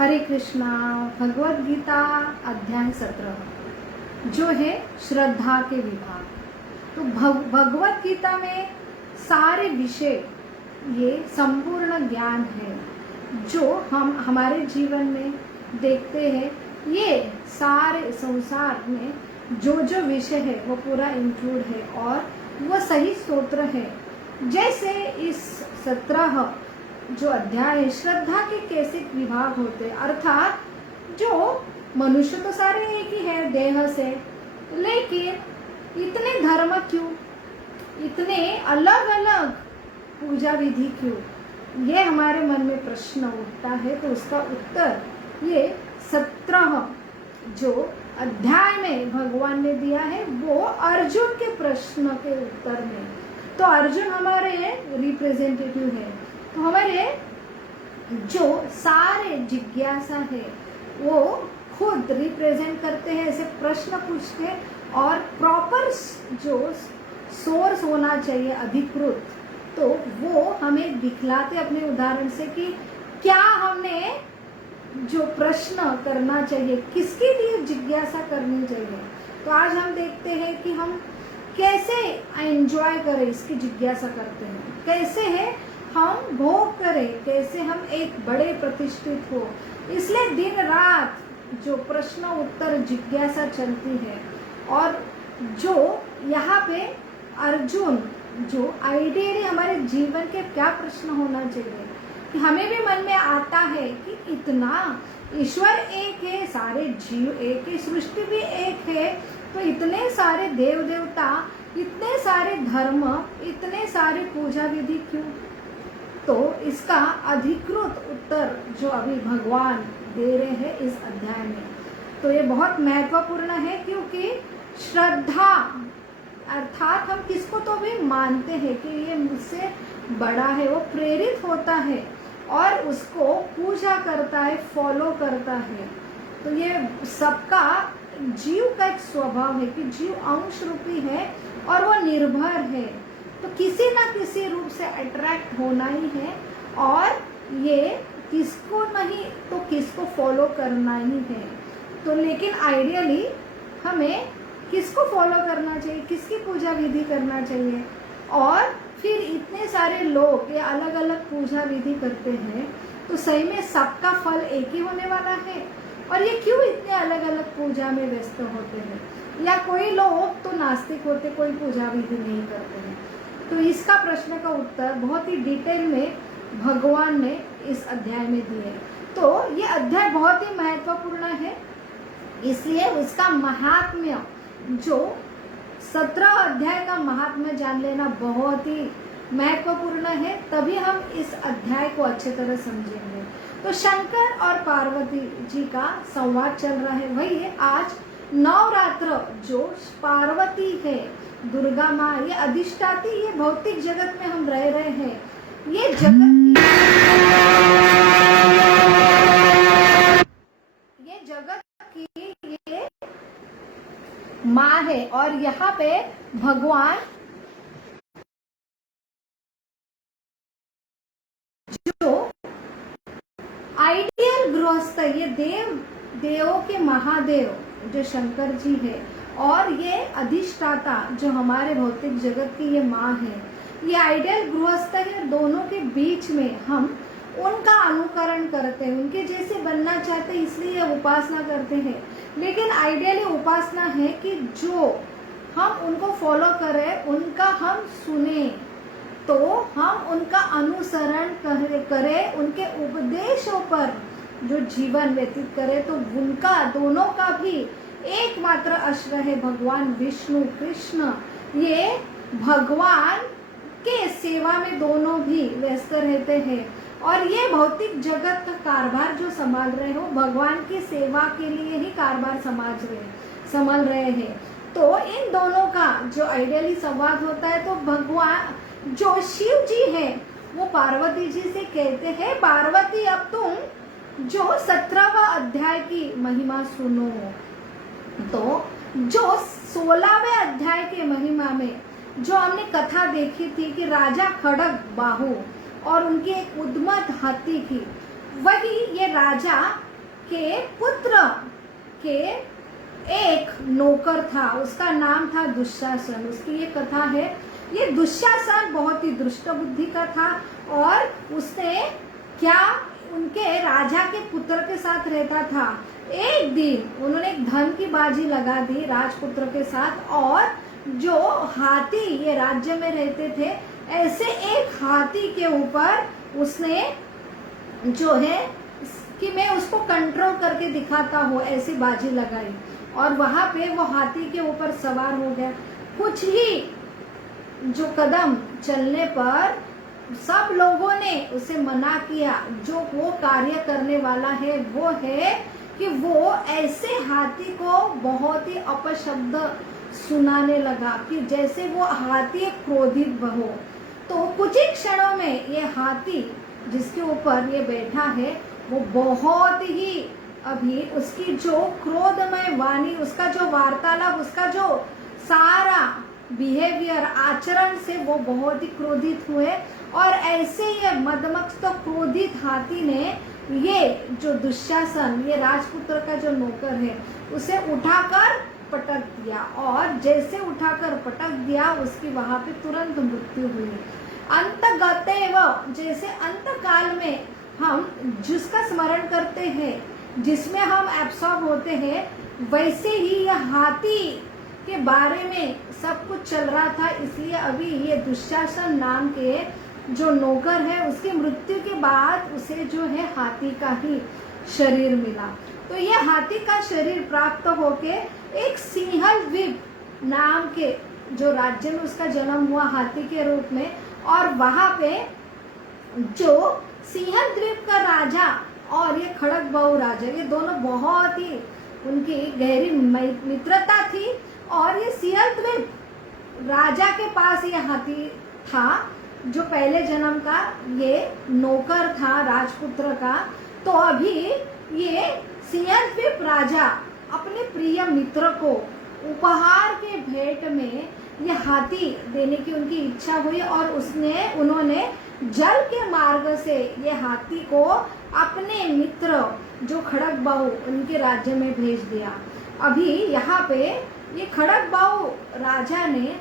हरे कृष्णा। भगवत गीता अध्याय 17 जो है श्रद्धा के विभाग। तो भगवत गीता में सारे विषय ये संपूर्ण ज्ञान है जो हम हमारे जीवन में देखते हैं। ये सारे संसार में जो जो विषय है वो पूरा इंक्लूड है और वो सही स्तोत्र है। जैसे इस 17 जो अध्याय है, श्रद्धा के कैसे विभाग होते, अर्थात जो मनुष्य तो सारे एक ही है देह से, लेकिन इतने धर्म क्यों, इतने अलग अलग पूजा विधि क्यों, ये हमारे मन में प्रश्न उठता है। तो उसका उत्तर ये 17 जो अध्याय में भगवान ने दिया है वो अर्जुन के प्रश्न के उत्तर में। तो अर्जुन हमारे रिप्रेजेंटेटिव है, तो हमारे जो सारे जिज्ञासा है वो खुद रिप्रेजेंट करते हैं, ऐसे प्रश्न पूछते और प्रॉपर जो सोर्स होना चाहिए अधिकृत, तो वो हमें दिखलाते अपने उदाहरण से कि क्या हमने जो प्रश्न करना चाहिए, किसके लिए जिज्ञासा करनी चाहिए। तो आज हम देखते हैं कि हम कैसे एंजॉय करें, इसकी जिज्ञासा करते हैं, कैसे है हम भोग करें, कैसे हम एक बड़े प्रतिष्ठित हो। इसलिए दिन रात जो प्रश्न उत्तर जिज्ञासा चलती है। और जो यहाँ पे अर्जुन जो आइडियली हमारे जीवन के क्या प्रश्न होना चाहिए कि हमें भी मन में आता है कि इतना ईश्वर एक है, सारे जीव एक है, सृष्टि भी एक है, तो इतने सारे देव देवता, इतने सारे धर्म, इतने सारे पूजा विधि क्यों। तो इसका अधिकृत उत्तर जो अभी भगवान दे रहे हैं इस अध्याय में, तो ये बहुत महत्वपूर्ण है, क्योंकि श्रद्धा अर्थात हम किसको तो भी मानते हैं कि ये मुझसे बड़ा है, वो प्रेरित होता है और उसको पूजा करता है, फॉलो करता है। तो ये सबका जीव का एक स्वभाव है कि जीव अंश रूपी है और वो निर्भर है, तो किसी ना किसी रूप से अट्रैक्ट होना ही है। और ये किसको नहीं तो किसको फॉलो करना ही है। तो लेकिन आइडियली हमें किसको फॉलो करना चाहिए, किसकी पूजा विधि करना चाहिए। और फिर इतने सारे लोग ये अलग अलग पूजा विधि करते हैं, तो सही में सबका फल एक ही होने वाला है। और ये क्यों इतने अलग अलग पूजा में व्यस्त होते हैं, या कोई लोग तो नास्तिक होते, कोई पूजा विधि नहीं करते हैं। तो इसका प्रश्न का उत्तर बहुत ही डिटेल में भगवान ने इस अध्याय में दिए। तो ये अध्याय बहुत ही महत्वपूर्ण है, इसलिए उसका महात्म्य जो 17 अध्याय का महात्म्य जान लेना बहुत ही महत्वपूर्ण है, तभी हम इस अध्याय को अच्छे तरह समझेंगे। तो शंकर और पार्वती जी का संवाद चल रहा है, वही है आज नवरात्र। जो पार्वती है, दुर्गा माँ, ये अधिष्ठाती, ये भौतिक जगत में हम रह रहे हैं, ये जगत की ये माँ है। और यहाँ पे भगवान जो आइडियल गृहस्थ, ये देवों के महादेव जो शंकर जी है, और ये अधिष्ठाता जो हमारे भौतिक जगत की ये माँ है, ये आइडियल गृहस्थ है। दोनों के बीच में हम उनका अनुकरण करते हैं, उनके जैसे बनना चाहते हैं, इसलिए उपासना करते हैं। लेकिन आइडियली उपासना है कि जो हम उनको फॉलो करें, उनका हम सुने, तो हम उनका अनुसरण करें, उनके उपदेशों पर जो जीवन व्यतीत करें, तो उनका दोनों का भी एकमात्र आश्रय है भगवान विष्णु कृष्ण। ये भगवान के सेवा में दोनों भी व्यस्त रहते हैं, और ये भौतिक जगत का कारभार जो संभाल रहे हो, भगवान की सेवा के लिए ही कारभार संभाल रहे हैं। तो इन दोनों का जो आइडियली संवाद होता है, तो भगवान जो शिव जी है वो पार्वती जी से कहते हैं, पार्वती अब तुम जो 17वां अध्याय की महिमा सुनो। तो जो 16वें अध्याय के महिमा में जो हमने कथा देखी थी कि राजा खड़ग बाहु और उनकी एक उद्मत हाथी थी, वही ये राजा के पुत्र के एक नौकर था, उसका नाम था दुशासन। उसकी ये कथा है। ये दुशासन बहुत ही दुष्ट बुद्धि का था और उसने क्या उनके राजा के पुत्र के साथ रहता था। एक दिन उन्होंने एक धन की बाजी लगा दी राजपुत्र के साथ, और जो हाथी ये राज्य में रहते थे, ऐसे एक हाथी के ऊपर उसने जो है कि मैं उसको कंट्रोल करके दिखाता हूँ ऐसी बाजी लगाई, और वहां पे वो हाथी के ऊपर सवार हो गया। कुछ ही जो कदम चलने पर सब लोगों ने उसे मना किया। जो वो कार्य करने वाला है वो है कि वो ऐसे हाथी को बहुत ही अपशब्द सुनाने लगा कि जैसे वो हाथी क्रोधित हो। तो कुछ ही क्षणों में ये हाथी जिसके ऊपर ये बैठा है वो बहुत ही अभी उसकी जो क्रोधमय वाणी, उसका जो वार्तालाप, उसका जो सारा बिहेवियर, आचरण से वो बहुत ही क्रोधित हुए। और ऐसे ये मदमस्त तो क्रोधित हाथी ने ये जो दुशासन, ये राजपुत्र का जो नौकर है, उसे उठाकर पटक दिया, और जैसे उठाकर पटक दिया उसकी वहां पे तुरंत मृत्यु हुई। अंतगते व जैसे अंत काल में हम जिसका स्मरण करते हैं, जिसमें हम एब्सॉर्ब होते हैं, वैसे ही यह हाथी के बारे में सब कुछ चल रहा था। इसलिए अभी ये दुशासन नाम के जो नौकर है उसकी मृत्यु के बाद उसे जो है हाथी का ही शरीर मिला। तो ये हाथी का शरीर प्राप्त होके एक सिंहल द्वीप नाम के जो राज्य में उसका जन्म हुआ हाथी के रूप में, और वहां पे जो सिंहल द्वीप का राजा और ये खड़गबाहु राजा, ये दोनों बहुत ही उनकी गहरी मित्रता थी। और ये सिंहल द्वीप राजा के पास ये हाथी था जो पहले जन्म का ये नौकर था राजपुत्र का। तो अभी ये सिंहल द्वीप राजा अपने प्रिय मित्र को उपहार के भेंट में ये हाथी देने की उनकी इच्छा हुई, और उन्होंने जल के मार्ग से ये हाथी को अपने मित्र जो खड़गबाहु उनके राज्य में भेज दिया। अभी यहाँ पे ये खड़गबाहु राजा ने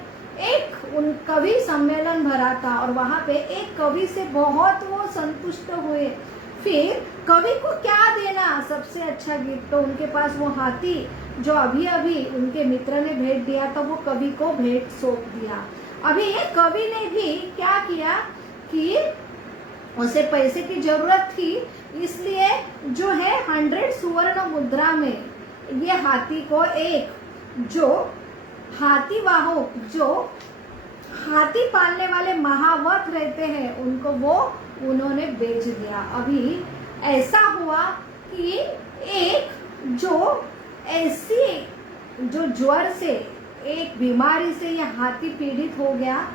एक उन कवि सम्मेलन भरा था, और वहां पे एक कवि से बहुत वो संतुष्ट हुए। फिर कवि को क्या देना सबसे अच्छा गिफ्ट, तो उनके पास वो हाथी जो अभी अभी उनके मित्र ने भेंट दिया था वो कवि को भेंट सौंप दिया। अभी ये कवि ने भी क्या किया कि उसे पैसे की जरूरत थी, इसलिए जो है 100 सुवर्ण मुद्रा में ये हाथी को एक जो हाथी वाहक, जो हाथी पालने वाले महावत रहते हैं, उनको वो उन्होंने बेच दिया। अभी ऐसा हुआ कि एक जो ऐसी जो ज्वर से, एक बीमारी से ये हाथी पीड़ित हो गया।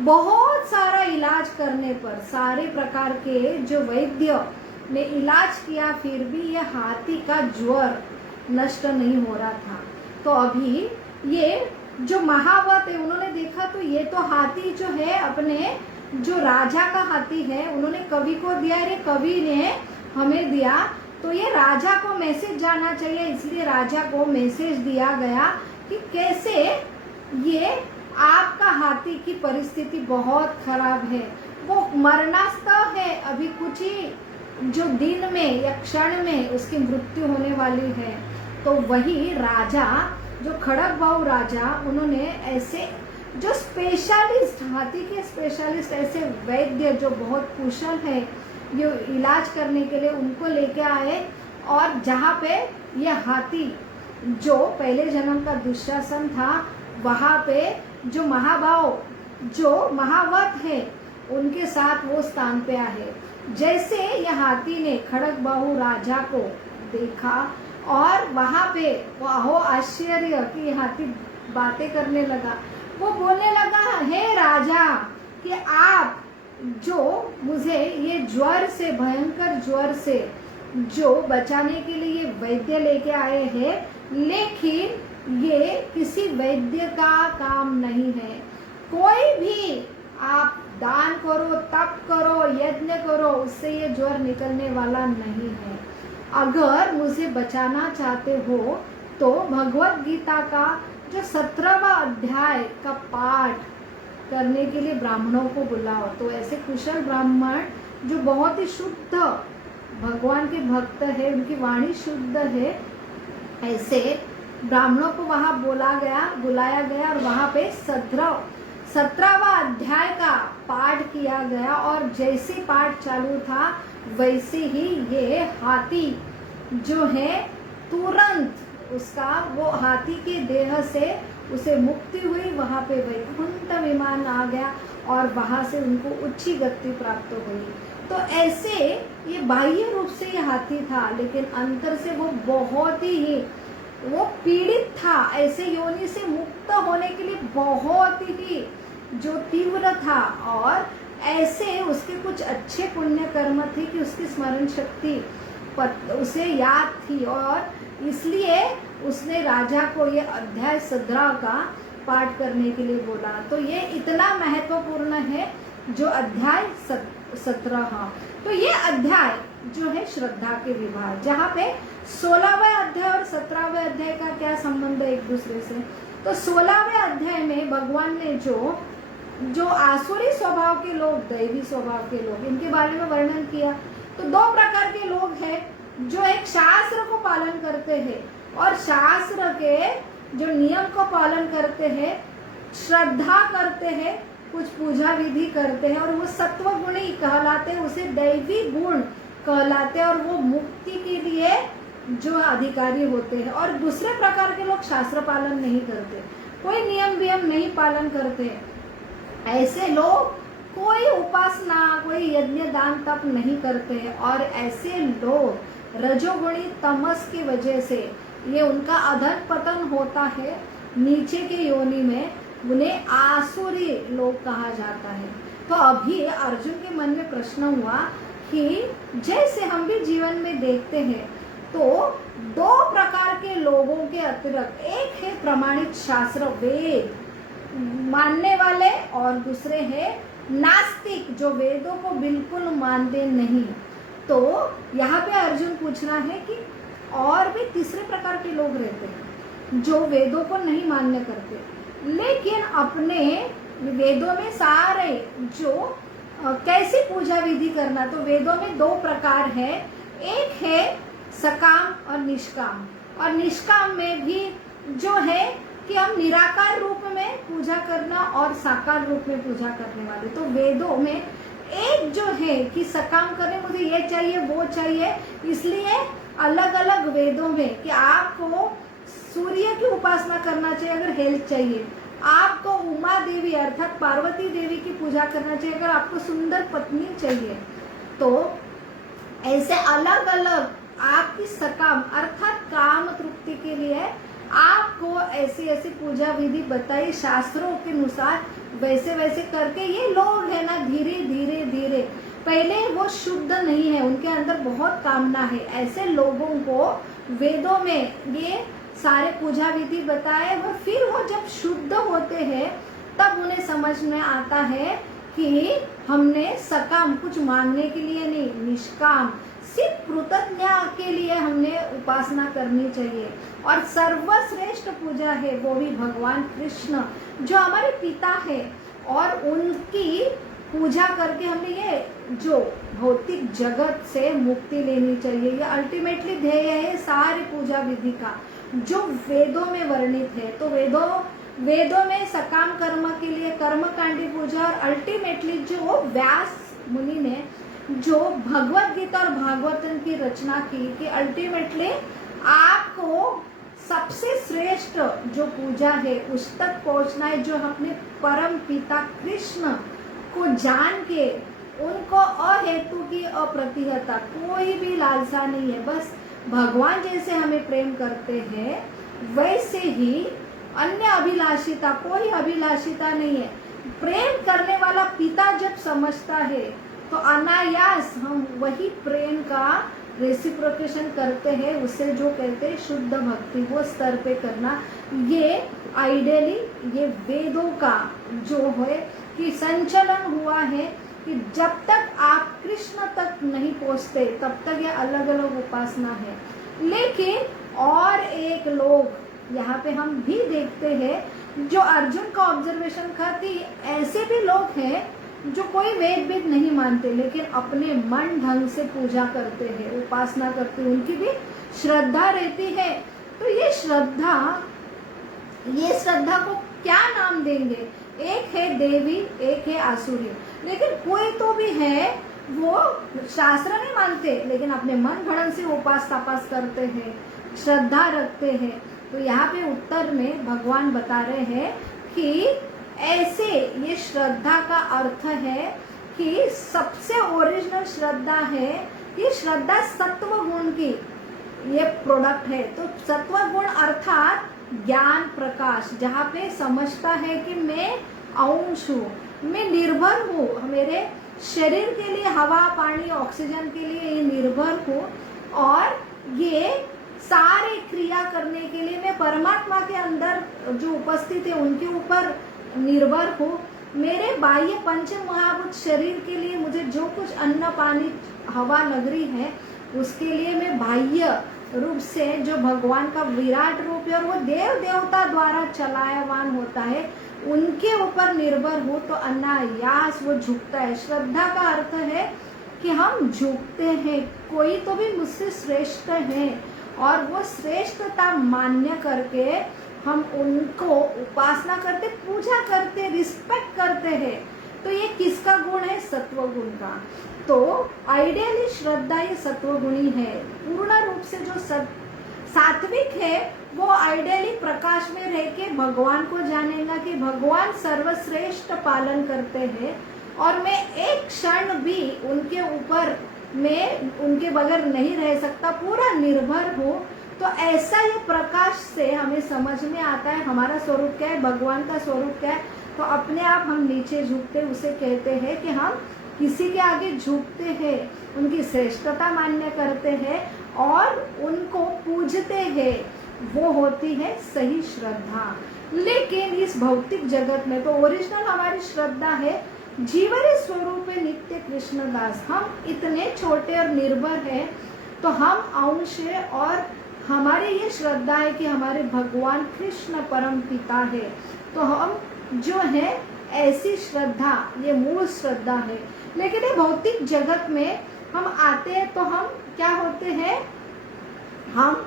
बहुत सारा इलाज करने पर, सारे प्रकार के जो वैद्य ने इलाज किया, फिर भी ये हाथी का ज्वर नष्ट नहीं हो रहा था। तो अभी ये जो महावत है उन्होंने देखा तो ये तो हाथी जो है अपने जो राजा का हाथी है, उन्होंने कवि को दिया, ये कवि ने हमें दिया, तो ये राजा को मैसेज जाना चाहिए। इसलिए राजा को मैसेज दिया गया कि कैसे ये आपका हाथी की परिस्थिति बहुत खराब है, वो मरणास्त्र है, अभी कुछ ही जो दिन में या क्षण में उसकी मृत्यु होने वाली है। तो वही राजा जो खड़गबाहु राजा, उन्होंने ऐसे जो स्पेशलिस्ट, हाथी के स्पेशलिस्ट, ऐसे वैद्य जो बहुत कुशल है ये इलाज करने के लिए, उनको लेके आए। और जहाँ पे ये हाथी जो पहले जन्म का दुशासन था, वहाँ पे जो महाभाव, जो महावत है, उनके साथ वो स्थान पे आए। जैसे यह हाथी ने खड़गबाहु राजा को देखा और वहां पे वाहो आश्चर्य कि हाथी बातें करने लगा। वो बोलने लगा, हे राजा, कि आप जो मुझे ये ज्वर से, भयंकर ज्वर से जो बचाने के लिए ये वैद्य लेके आए हैं, लेकिन ये किसी वैद्य का काम नहीं है। कोई भी आप दान करो, तप करो, यज्ञ करो, उससे ये ज्वर निकलने वाला नहीं है। अगर मुझे बचाना चाहते हो तो भगवत गीता का जो 17वां अध्याय का पाठ करने के लिए ब्राह्मणों को बुलाओ। तो ऐसे कुशल ब्राह्मण जो बहुत ही शुद्ध भगवान के भक्त है, उनकी वाणी शुद्ध है, ऐसे ब्राह्मणों को वहां बुलाया गया और वहां पे 17वां अध्याय का पाठ किया गया। और जैसे पाठ चालू था वैसे ही ये हाथी जो है तुरंत उसका वो हाथी के देह से उसे मुक्ति हुई, वहां पे वैकुंठ विमान आ गया और वहां से उनको उच्च गति प्राप्त हुई। तो ऐसे ये बाह्य रूप से ये हाथी था, लेकिन अंतर से वो बहुत ही वो पीड़ित था। ऐसे योनि से मुक्त होने के लिए बहुत ही जो तीव्र था, और ऐसे उसके कुछ अच्छे पुण्य कर्म थे कि उसकी स्मरण शक्ति उसे याद थी, और इसलिए उसने राजा को ये अध्याय 17 का पाठ करने के लिए बोला। तो ये इतना महत्वपूर्ण है जो अध्याय 17। तो ये अध्याय जो है श्रद्धा के विभाग, जहाँ पे 16वें अध्याय और 17वें अध्याय का क्या संबंध है एक दूसरे से। तो 16वें अध्याय में भगवान ने जो आसुरी स्वभाव के लोग, दैवी स्वभाव के लोग, इनके बारे में वर्णन किया। तो 2 प्रकार के लोग हैं जो एक शास्त्र को पालन करते हैं और शास्त्र के जो नियम को पालन करते हैं, श्रद्धा करते हैं, कुछ पूजा विधि करते हैं, और वो सत्व गुणी कहलाते हैं, उसे दैवी गुण कहलाते हैं, और वो मुक्ति के लिए जो अधिकारी होते हैं। और दूसरे प्रकार के लोग शास्त्र पालन नहीं करते, कोई नियम वियम नहीं पालन करते। ऐसे लोग कोई उपासना, कोई यज्ञ दान तप नहीं करते हैं, और ऐसे लोग रजोगुणी तमस की वजह से ये उनका अधन पतन होता है नीचे के योनि में, उन्हें आसुरी लोग कहा जाता है। तो अभी अर्जुन के मन में प्रश्न हुआ कि जैसे हम भी जीवन में देखते हैं तो 2 प्रकार के लोगों के अतिरिक्त, एक है प्रमाणित शास्त्र वेद मानने वाले, और दूसरे हैं नास्तिक जो वेदों को बिल्कुल मानते नहीं। तो यहाँ पे अर्जुन पूछ रहा है कि और भी तीसरे प्रकार के लोग रहते हैं जो वेदों को नहीं मान्य करते, लेकिन अपने वेदों में सारे जो कैसी पूजा विधि करना, तो वेदों में 2 प्रकार है, एक है सकाम और निष्काम। और निष्काम में भी जो है कि हम निराकार रूप में पूजा करना और साकार रूप में पूजा करने वाले। तो वेदों में एक जो है कि सकाम करने, मुझे ये चाहिए वो चाहिए, इसलिए अलग अलग वेदों में कि आपको सूर्य की उपासना करना चाहिए अगर हेल्थ चाहिए, आपको उमा देवी अर्थात पार्वती देवी की पूजा करना चाहिए अगर आपको सुंदर पत्नी चाहिए। तो ऐसे अलग अलग आपकी सकाम अर्थात काम तृप्ति के लिए आपको ऐसी ऐसी पूजा विधि बताई शास्त्रों के अनुसार, वैसे वैसे करके ये लोग है ना धीरे धीरे धीरे, पहले वो शुद्ध नहीं है, उनके अंदर बहुत कामना है, ऐसे लोगों को वेदों में ये सारे पूजा विधि बताए, और फिर वो जब शुद्ध होते हैं तब उन्हें समझ में आता है कि हमने सकाम कुछ मांगने के लिए नहीं, निष्काम सिर्फ कृतज्ञता के लिए हमने उपासना करनी चाहिए। और सर्वश्रेष्ठ पूजा है वो भी भगवान कृष्ण जो हमारे पिता है, और उनकी पूजा करके हमने ये जो भौतिक जगत से मुक्ति लेनी चाहिए। ये अल्टीमेटली ध्येय है सारी पूजा विधि का जो वेदों में वर्णित है। तो वेदों में सकाम कर्म के लिए कर्मकांडी पूजा, और अल्टीमेटली जो व्यास मुनि ने जो भगवत गीता और भागवतन की रचना की कि अल्टीमेटली आपको सबसे श्रेष्ठ जो पूजा है उस तक पहुंचना है, जो अपने परम पिता कृष्ण को जान के उनको अहेतु की अप्रतिहता, कोई भी लालसा नहीं है, बस भगवान जैसे हमें प्रेम करते हैं वैसे ही अन्य अभिलाषिता, कोई अभिलाषिता नहीं है। प्रेम करने वाला पिता जब समझता है तो अनायास हम वही प्रेम का रेसिप्रोकेशन करते हैं, उससे जो कहते हैं शुद्ध भक्ति, वो स्तर पे करना। ये आइडियली ये वेदों का जो है कि संचलन हुआ है कि जब तक आप कृष्ण तक नहीं पहुंचते तब तक ये अलग अलग उपासना है। लेकिन और एक लोग यहाँ पे हम भी देखते हैं, जो अर्जुन का ऑब्जर्वेशन था कि ऐसे भी लोग हैं जो कोई वेद वेद नहीं मानते लेकिन अपने मन ढंग से पूजा करते हैं, उपासना करते हैं, उनकी भी श्रद्धा रहती है। तो ये श्रद्धा को क्या नाम देंगे? एक है देवी, एक है आसुरी। लेकिन कोई तो भी है वो शास्त्र नहीं मानते लेकिन अपने मन भड़न से उपास तपास करते हैं, श्रद्धा रखते हैं। तो यहाँ पे उत्तर में भगवान बता रहे हैं कि ऐसे ये श्रद्धा का अर्थ है कि सबसे ओरिजिनल श्रद्धा है कि श्रद्धा सत्व गुण की ये प्रोडक्ट है। तो सत्व गुण अर्थात ज्ञान प्रकाश, जहाँ पे समझता है कि मैं अंश हूँ, मैं निर्भर हूँ, मेरे शरीर के लिए हवा पानी ऑक्सीजन के लिए ये निर्भर हूँ, और ये सारे क्रिया करने के लिए मैं परमात्मा के अंदर जो उपस्थित है उनके ऊपर निर्भर हूँ। मेरे बाह्य पंच महाभूत शरीर के लिए मुझे जो कुछ अन्न पानी हवा नगरी है उसके लिए मैं बाह्य रूप से जो भगवान का विराट रूप है और वो देव देवता द्वारा चलायमान होता है उनके ऊपर निर्भर हो तो अनायास वो झुकता है। श्रद्धा का अर्थ है कि हम झुकते हैं, कोई तो भी मुझसे श्रेष्ठ है और वो श्रेष्ठता मान्य करके हम उनको उपासना करते, पूजा करते, रिस्पेक्ट करते हैं। तो ये किसका गुण है? सत्व गुण का। तो आइडियली श्रद्धा ये सत्व गुणी है। पूर्ण रूप से जो सात्विक है वो आइडियली प्रकाश में रह के भगवान को जानेगा कि भगवान सर्वश्रेष्ठ पालन करते हैं और मैं एक क्षण भी उनके ऊपर में उनके बगैर नहीं रह सकता, पूरा निर्भर हूँ। तो ऐसा ये प्रकाश से हमें समझ में आता है हमारा स्वरूप क्या है, भगवान का स्वरूप क्या है। तो अपने आप हम नीचे झुकते, उसे कहते हैं कि हम किसी के आगे झुकते हैं, उनकी श्रेष्ठता मान्य करते हैं और उनको पूजते हैं, वो होती है सही श्रद्धा। लेकिन इस भौतिक जगत में तो ओरिजिनल हमारी श्रद्धा है जीवरे स्वरूप नित्य कृष्णदास। हम इतने छोटे और निर्भर हैं तो हम अंश है और हमारी ये श्रद्धा है कि हमारे भगवान कृष्ण परम पिता है। तो हम जो है ऐसी श्रद्धा ये मूल श्रद्धा है। लेकिन ये भौतिक जगत में हम आते हैं तो हम क्या होते हैं, हम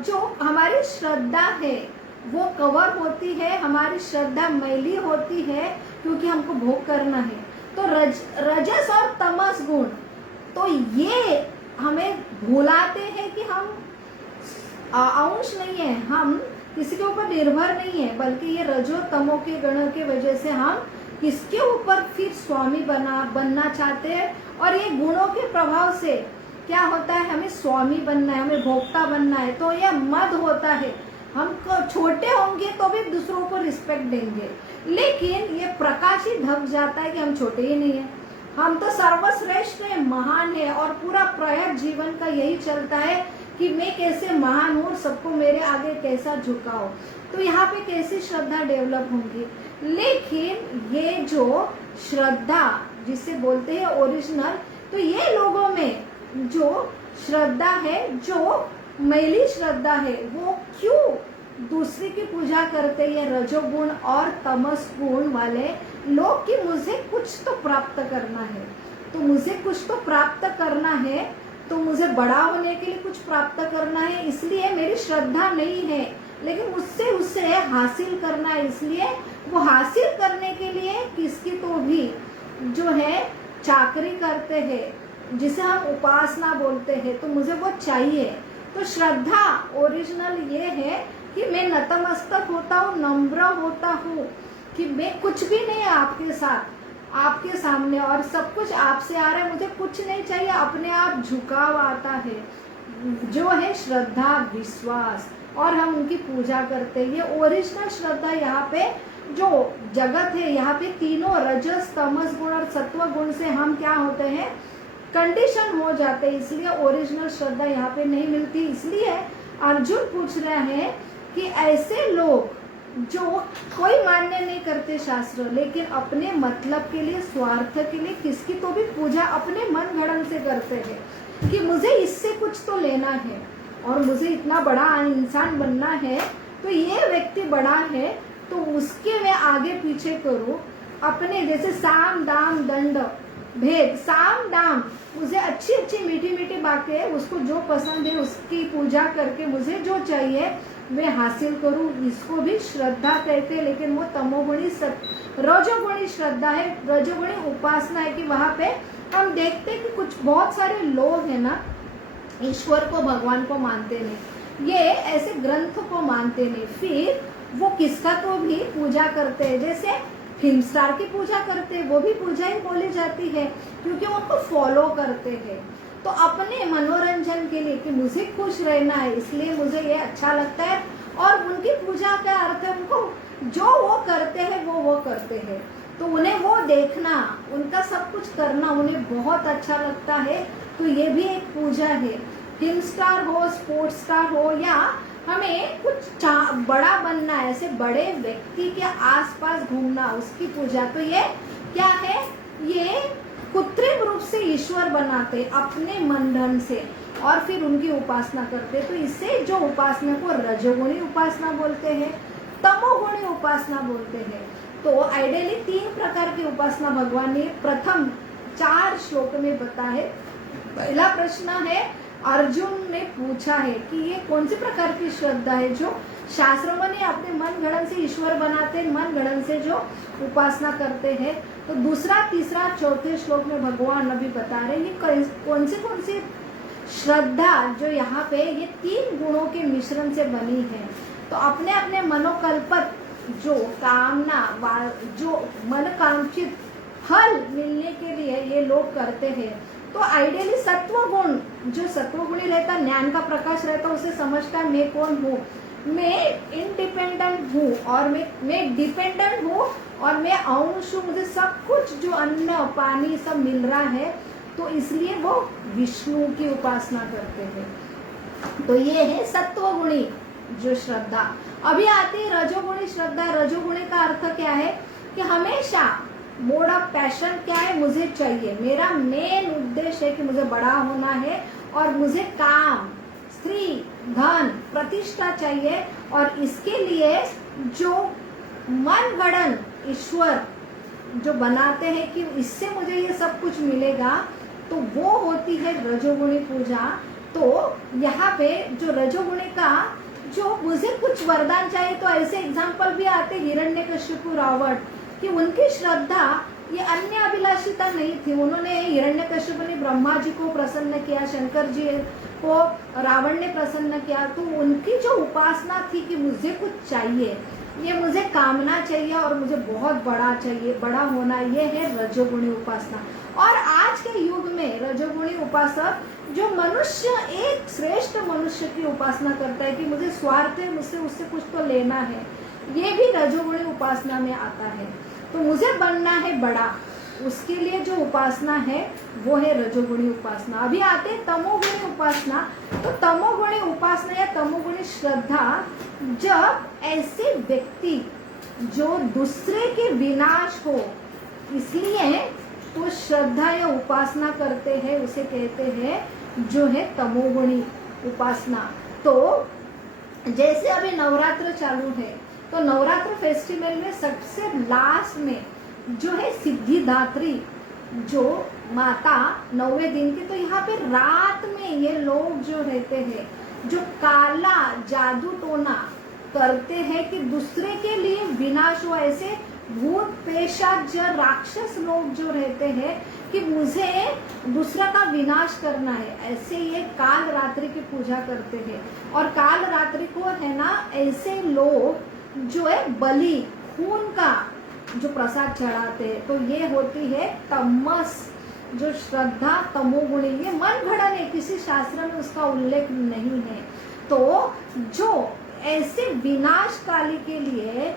जो हमारी श्रद्धा है वो कवर होती है, हमारी श्रद्धा मैली होती है क्योंकि हमको भोग करना है। तो रजस और तमस गुण तो ये हमें भुलाते हैं कि हम अंश नहीं है, हम किसी के ऊपर निर्भर नहीं है, बल्कि ये रजो तमो के गण के वजह से हम किसके ऊपर फिर स्वामी बनना चाहते हैं। और ये गुणों के प्रभाव से क्या होता है, हमें स्वामी बनना है, हमें भोक्ता बनना है। तो यह मद होता है, हम छोटे होंगे तो भी दूसरों को रिस्पेक्ट देंगे, लेकिन ये प्रकाश ही ढक जाता है कि हम छोटे ही नहीं है, हम तो सर्वश्रेष्ठ है, महान है। और पूरा प्रयास जीवन का यही चलता है कि मैं कैसे महान हूँ, सबको मेरे आगे कैसा झुकाओ। तो यहाँ पे कैसी श्रद्धा डेवलप होंगी। लेकिन ये जो श्रद्धा जिसे बोलते हैं ओरिजिनल, तो ये लोगों में जो श्रद्धा है, जो मैली श्रद्धा है, वो क्यों दूसरे की पूजा करते हैं रजोगुण और तमस गुण वाले लोग कि मुझे कुछ तो प्राप्त करना है। तो मुझे कुछ तो प्राप्त करना है, तो मुझे बड़ा होने के लिए कुछ प्राप्त करना है, इसलिए मेरी श्रद्धा नहीं है, लेकिन मुझसे उसे हासिल करना है। इसलिए वो हासिल करने के लिए किसकी तो भी जो है चाकरी करते हैं, जिसे हम उपासना बोलते हैं, तो मुझे वो चाहिए। तो श्रद्धा ओरिजिनल ये है कि मैं नतमस्तक होता हूँ, नम्र होता हूँ कि मैं कुछ भी नहीं है आपके साथ, आपके सामने, और सब कुछ आपसे आ रहा है, मुझे कुछ नहीं चाहिए, अपने आप झुकाव आता है, जो है श्रद्धा विश्वास, और हम उनकी पूजा करते हैं। ये ओरिजिनल श्रद्धा। यहाँ पे जो जगत है, यहाँ पे तीनों रजस तमस गुण और सत्व गुण से हम क्या होते हैं, कंडीशन हो जाते हैं, इसलिए ओरिजिनल श्रद्धा यहाँ पे नहीं मिलती। इसलिए अर्जुन पूछ रहे हैं कि ऐसे लोग जो कोई मान्य नहीं करते शास्त्र, लेकिन अपने मतलब के लिए, स्वार्थ के लिए किसकी तो भी पूजा अपने मन गढ़ंत से करते हैं कि मुझे इससे कुछ तो लेना है और मुझे इतना बड़ा इंसान बनना है, तो ये व्यक्ति बड़ा है तो उसके मैं आगे पीछे करूं। अपने जैसे साम दाम दंड भेद, साम दाम, मुझे अच्छी अच्छी मीठी मीठी बातें, उसको जो पसंद है उसकी पूजा करके मुझे जो चाहिए मैं हासिल करूं, इसको भी श्रद्धा कहते हैं। लेकिन वो तमोगुणी रजोगुणी श्रद्धा है, रजोगुणी उपासना है कि वहां पे हम देखते हैं कि कुछ बहुत सारे लोग हैं ना, ईश्वर को, भगवान को मानते नहीं, ये ऐसे ग्रंथ को मानते नहीं, फिर वो किसका तो भी पूजा करते हैं। जैसे फिल्म स्टार की पूजा करते हैं, वो भी पूजा ही बोली जाती है क्योंकि उनको फॉलो करते हैं। तो अपने मनोरंजन के लिए कि मुझे खुश रहना है इसलिए मुझे ये अच्छा लगता है, और उनकी पूजा का अर्थ है उनको जो वो करते हैं वो करते हैं, तो उन्हें वो देखना, उनका सब कुछ करना उन्हें बहुत अच्छा लगता है, तो ये भी एक पूजा है। फिल्म स्टार हो, स्पोर्ट्स स्टार हो, या हमें कुछ बड़ा बनना है, ऐसे बड़े व्यक्ति के आसपास घूमना, उसकी पूजा, तो ये क्या है, ये कृत्रिम रूप से ईश्वर बनाते अपने मन धन से और फिर उनकी उपासना करते, तो इससे जो उपासना को रजोगुणी उपासना बोलते हैं, तमोगुणी उपासना बोलते हैं। तो आइडियली 3 प्रकार की उपासना भगवान ने प्रथम 4 श्लोक में बताए। पहला प्रश्न है, अर्जुन ने पूछा है कि ये कौन सी प्रकार की श्रद्धा है जो शास्त्रों में अपने मन गढ़ंत से ईश्वर बनाते हैं, मन गढ़ंत से जो उपासना करते हैं। तो दूसरा, तीसरा, चौथे श्लोक में भगवान अभी बता रहे हैं ये कौन सी श्रद्धा जो यहाँ पे ये 3 गुणों के मिश्रण से बनी है। तो अपने अपने मनोकल्पत जो कामना, जो मनकांक्षित फल मिलने के लिए ये लोग करते हैं। तो आइडियली सत्व गुण, जो सत्व गुणी रहता, ज्ञान का प्रकाश रहता, उसे समझता मैं कौन हूँ, मैं इंडिपेंडेंट हूँ और मैं डिपेंडेंट हूँ और मैं अंश हूँ, मुझे सब कुछ जो अन्न पानी सब मिल रहा है, तो इसलिए वो विष्णु की उपासना करते हैं। तो ये है सत्वगुणी जो श्रद्धा। अभी आती है रजोगुणी श्रद्धा। रजोगुणी का अर्थ क्या है कि हमेशा मोड ऑफ पैशन क्या है, मुझे चाहिए, मेरा मेन उद्देश्य है कि मुझे बड़ा होना है और मुझे काम, स्त्री, धन, प्रतिष्ठा चाहिए, और इसके लिए जो मन गढ़न ईश्वर जो बनाते हैं कि इससे मुझे ये सब कुछ मिलेगा, तो वो होती है रजोगुणी पूजा। तो यहाँ पे जो रजोगुणी का जो मुझे कुछ वरदान चाहिए, तो ऐसे एग्जाम्पल भी आते हिरण्यकशिपु, रावण, कि उनकी श्रद्धा ये अन्य अभिलाषिता नहीं थी। उन्होंने हिरण्यकशिपु ने ब्रह्मा जी को प्रसन्न किया, शंकर जी को रावण ने प्रसन्न किया, तो उनकी जो उपासना थी कि मुझे कुछ चाहिए, ये मुझे कामना चाहिए और मुझे बहुत बड़ा चाहिए, बड़ा होना, ये है रजोगुणी उपासना। और आज के युग में रजोगुणी उपासक जो मनुष्य, एक श्रेष्ठ मनुष्य की उपासना करता है कि मुझे स्वार्थ है, मुझसे उससे कुछ तो लेना है, ये भी रजोगुणी उपासना में आता है। तो मुझे बनना है बड़ा, उसके लिए जो उपासना है वो है रजोगुणी उपासना। अभी आते हैं तमोगुणी उपासना। तो तमोगुणी उपासना या तमोगुणी श्रद्धा, जब ऐसे व्यक्ति जो दूसरे के विनाश हो इसलिए तो श्रद्धा या उपासना करते हैं, उसे कहते हैं जो है तमोगुणी उपासना। तो जैसे अभी नवरात्र चालू है, तो नवरात्र फेस्टिवल में सबसे लास्ट में जो है सिद्धिदात्री जो माता 9वें दिन की, तो यहाँ पे रात में ये लोग जो रहते हैं जो काला जादू टोना करते हैं कि दूसरे के लिए विनाश हो, ऐसे भूत पेशाच राक्षस लोग जो रहते हैं कि मुझे दूसरा का विनाश करना है, ऐसे ये काल रात्रि की पूजा करते हैं। और काल रात्रि को है ना, ऐसे लोग जो है बलि, खून का जो प्रसाद चढ़ाते हैं, तो ये होती है तमस जो श्रद्धा, तमोगुणी। ये मन घड़न है, किसी शास्त्र में उसका उल्लेख नहीं है। तो जो ऐसे विनाशकाली के लिए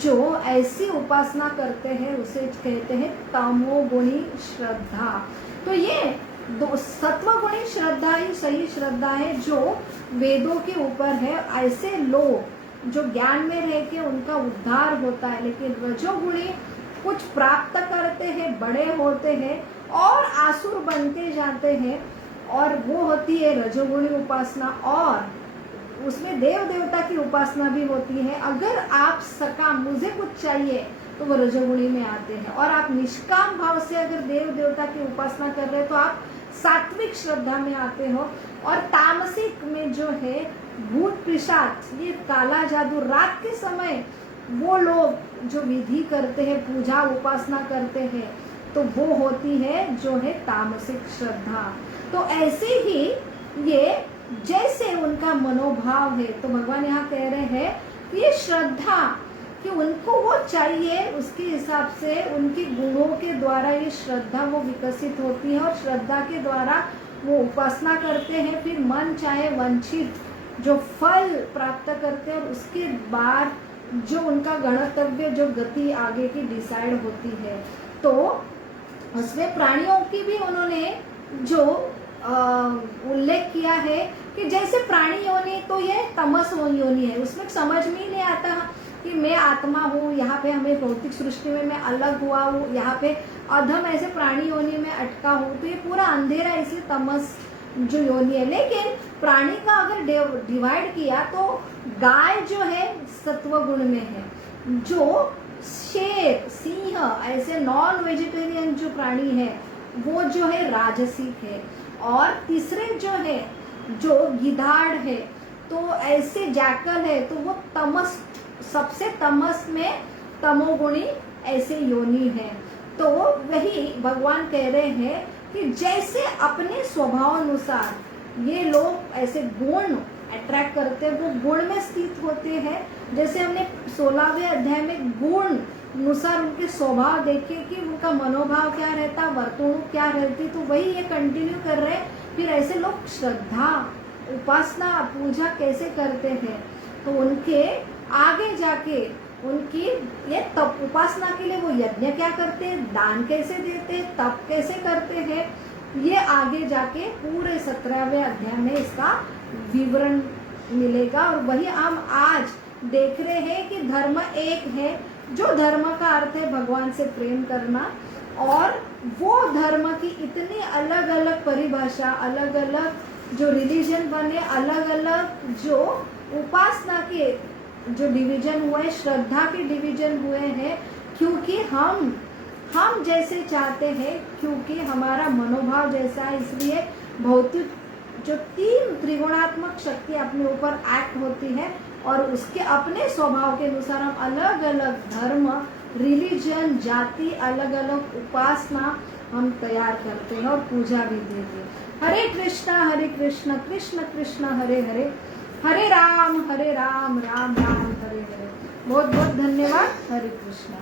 जो ऐसी उपासना करते हैं उसे कहते हैं तमोगुणी श्रद्धा। तो ये सत्वगुणी श्रद्धा ही सही श्रद्धा है जो वेदों के ऊपर है। ऐसे लोग जो ज्ञान में रह के उनका उद्धार होता है, लेकिन रजोगुणी कुछ प्राप्त करते हैं, बड़े होते हैं और आसुर बनते जाते हैं, और वो होती है रजोगुणी उपासना, और उसमें देव देवता की उपासना भी होती है। अगर आप सकाम, मुझे कुछ चाहिए, तो वो रजोगुणी में आते हैं, और आप निष्काम भाव से अगर देव देवता की उपासना कर रहे हैं तो आप सात्विक श्रद्धा में आते हो। और तामसिक में जो है भूत पिशाच, ये काला जादू, रात के समय वो लोग जो विधि करते हैं, पूजा उपासना करते हैं, तो वो होती है जो है तामसिक श्रद्धा। तो ऐसे ही ये जैसे उनका मनोभाव है, तो भगवान यहाँ कह रहे हैं कि ये श्रद्धा कि उनको वो चाहिए, उसके हिसाब से उनके गुणों के द्वारा ये श्रद्धा वो विकसित होती है, और श्रद्धा के द्वारा वो उपासना करते हैं, फिर मन चाहे वंचित जो फल प्राप्त करते हैं, और उसके बाद जो उनका गणतव्य, जो गति आगे की डिसाइड होती है। तो उसमें प्राणियों की भी उन्होंने जो उल्लेख किया है कि जैसे प्राणी योनि, तो ये तमस योनि है, उसमें समझ में ही नहीं आता कि मैं आत्मा हूँ, यहाँ पे हमें भौतिक सृष्टि में मैं अलग हुआ हूँ, यहाँ पे अधम ऐसे प्राणी योनि में अटका हूँ, तो ये पूरा अंधेरा, इसलिए तमस जो योनि है। लेकिन प्राणी का अगर डिवाइड किया तो गाय जो है सत्व गुण में है, जो शेर, सिंह, ऐसे नॉन वेजिटेरियन जो प्राणी है वो जो है राजसिक है, और तीसरे जो है जो गिधाड़ है, तो ऐसे जैकल है, तो वो तमस, सबसे तमस में तमोगुणी ऐसे योनि है। तो वही भगवान कह रहे हैं कि जैसे अपने स्वभाव अनुसार ये लोग ऐसे गुण अट्रैक्ट करते हैं, वो गुण में स्थित होते हैं। जैसे हमने 16वें अध्याय में गुण अनुसार उनके स्वभाव देखे कि उनका मनोभाव क्या रहता, वर्तणूक क्या रहती, तो वही ये कंटिन्यू कर रहे हैं। फिर ऐसे लोग श्रद्धा, उपासना, पूजा कैसे करते हैं, तो उनके आगे जाके उनकी ये तप, उपासना के लिए वो यज्ञ क्या करते हैं, दान कैसे देते हैं, तप कैसे करते हैं, ये आगे जाके पूरे 17वें अध्याय में इसका विवरण मिलेगा। और वही हम आज देख रहे हैं कि धर्म एक है, जो धर्म का अर्थ है भगवान से प्रेम करना, और वो धर्म की इतनी अलग अलग परिभाषा, अलग अलग जो रिलीजन बने, अलग अलग जो उपासना के जो डिवीजन हुए, श्रद्धा के डिवीजन हुए हैं, क्योंकि हम जैसे चाहते हैं, क्योंकि हमारा मनोभाव जैसा है, इसलिए भौतिक जो 3 त्रिगुणात्मक शक्ति अपने ऊपर एक्ट होती है, और उसके अपने स्वभाव के अनुसार हम अलग अलग धर्म, रिलीजन, जाति, अलग अलग उपासना हम तैयार करते हैं और पूजा भी देते हैं। हरे कृष्ण कृष्ण कृष्ण हरे हरे, हरे राम राम राम हरे हरे। बहुत बहुत धन्यवाद। हरे कृष्ण।